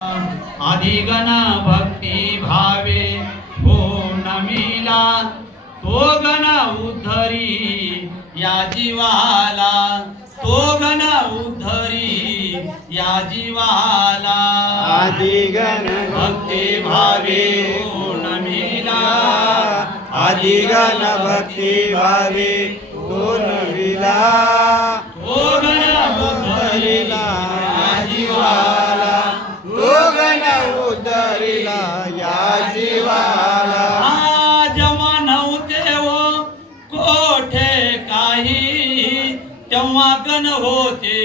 आदिगण भक्ती भावे हो नमिला तो गण उद्धरी या जीवाला, तो गण उद्धरी या जीवाला। आदिगण भक्ती भावे हो नमिला, आदिगण भक्ती भावे तो नविला, तो गण उद्धरीला या जीवाला, तो गण उद्धरीला या जीवाला। जेव्हा नव्हते हो कोठे काही, तेव्हा गण होते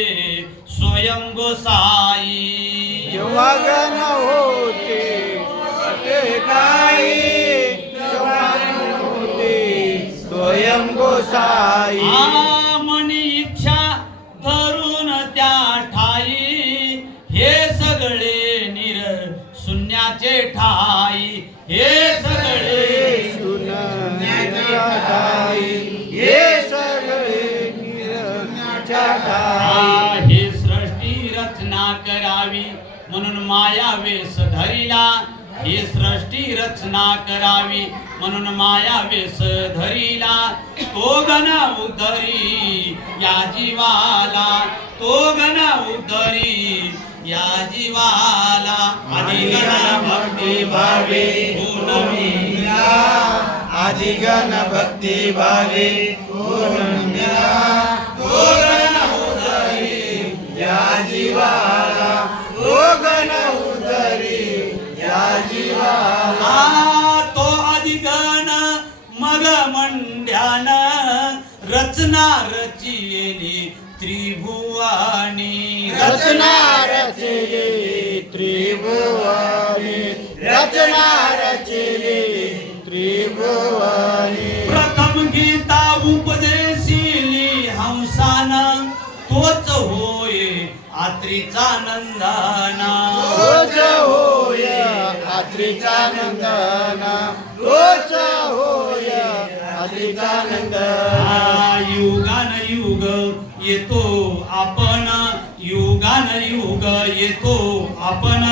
स्वयं गोसाई। जेव्हा गण होते ते काही, तेव्हा गण होते स्वयं गोसाई। मनी इच्छा धरून त्या ठाई, हे सगळे निर शून्याचे ठाई, हे सगळे शून्याच्या ठाई, हे सगळे निरच्या ठाई। हे सृष्टी रचना करावी म्हणून माया वेश धरिला, ही सृष्टी रचना करावी म्हणून माया वेश धरिला। तो गण उद्धरी या जीवाला, तो गण उद्धरी या जीवाला। आदिगण भक्ती भावे हो नमिला, आदिगण भक्ती भावे हो नमिला, तो गण उद्धरी या जीवाला, तो गण उद्धरी या जीवाला। तो आदिगण मग मंड्यान रचना रचिली त्रिभुवानी, रचना रचिली त्रिभुवानी, रचना रचिली त्रिभुवानी। प्रथम गीता उपदेशिली हंसान, तोच होय आत्रीचा नंदना, तोच होय आत्रीचा नंदना, तोच होय आत्रीचा नंदना। युगान युग येतो आपण, युगान युग येतो आपण,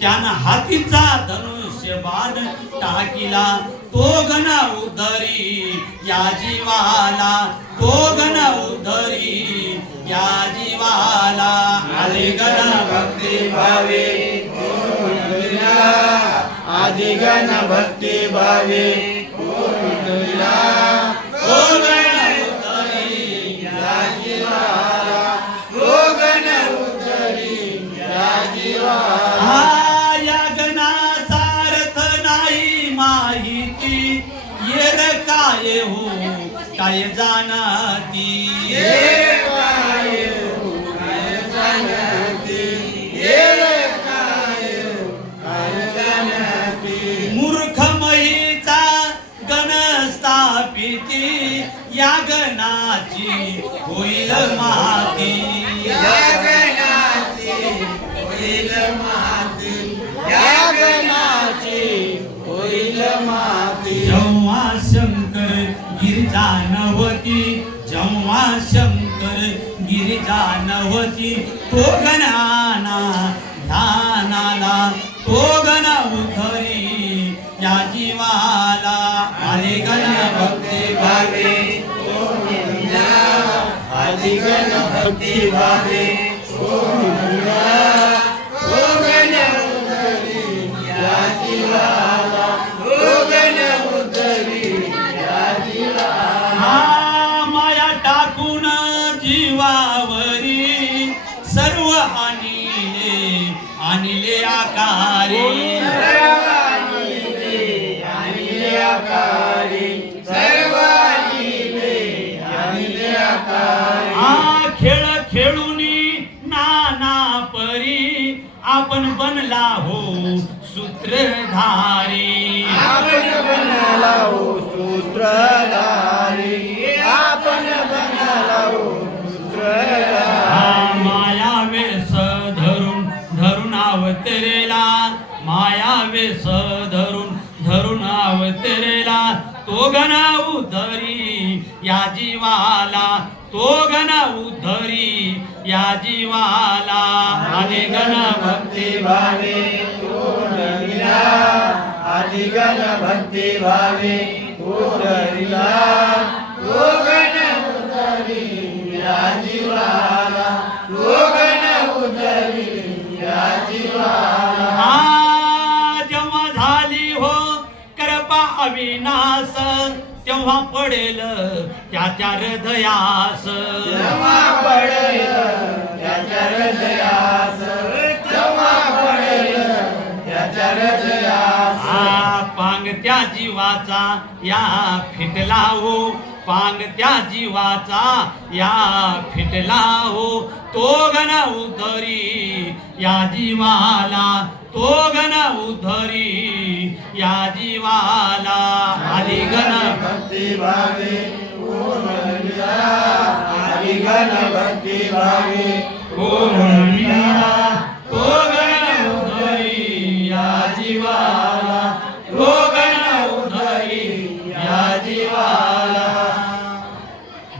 त्यानं हातीचा धनुष्य बाण टाकिला। तो गण उद्धरी या जीवाला, तो गण उद्धरी या जीवाला। आदिगण भक्ती भावे हो नमिला, आदिगण भक्ती भावे हो नमिला, तो गण उद्धरी या जीवाला, तो गण उद्धरी या जीवाला। या गणाचा अर्थ नाही माहिती, येर काय हो काय जाणती, ये काय हो काय जाणती, ये काय हो काय जाणती। मूर्ख महीचा गण स्थापिती, या गणाची होईल माती, या गणाची होईल माती, या गणाची होईल माती। जेव्हा शंकर गिरिजानवती, जेव्हा शंकर गिरिजानवती, तो गणाना ध्यानाला, तो गण उद्धरी या जीवाला। आदिगण भक्ती भावे हो नमिला, आदिगण भक्ती भावे हो नमिला, तो गण उद्धरी या जीवाला, तो गण उद्धरी या जीवाला। माया टाकून जीवावरी, सर्व आणले आकारी, सर्व आणिले आकारी, सर्व आणिले आकारी। खेळ खेळूनी नाना परी, आपण बनला हो सूत्रधारी, आपण बनला हो सूत्रधारी, आपण बनला हो सूत्रधारी। माया वेश धरून धरून अवतरेला, माया वेश धरून धरून अवतरेला। तो गण उद्धरी या जीवाला, तो गण उद्धरी या जीवाला आधी गण भक्ती भावे उतरिला आधी गण भक्ती भावे उतरिला तो गण उतरी या जीवाला तो गण उतरी या जीवाला जेव्हा झाली हो कृपा अविनाश तेव्हा पडेल त्याच्या हृदयास जेव्हा पडेल त्याच्या हृदयास जेव्हा पडेल त्याच्या हृदयास पांगत्या जीवाचा या फिटला हो पांगत्या जीवाचा या फिटला हो तो गण उधरी या जीवाला तो गण उधरी या जीवाला आधी गण भक्ती भावे उतरिला आधी गण भक्ती भावे उधरिला तो गण उधरी या जीवाला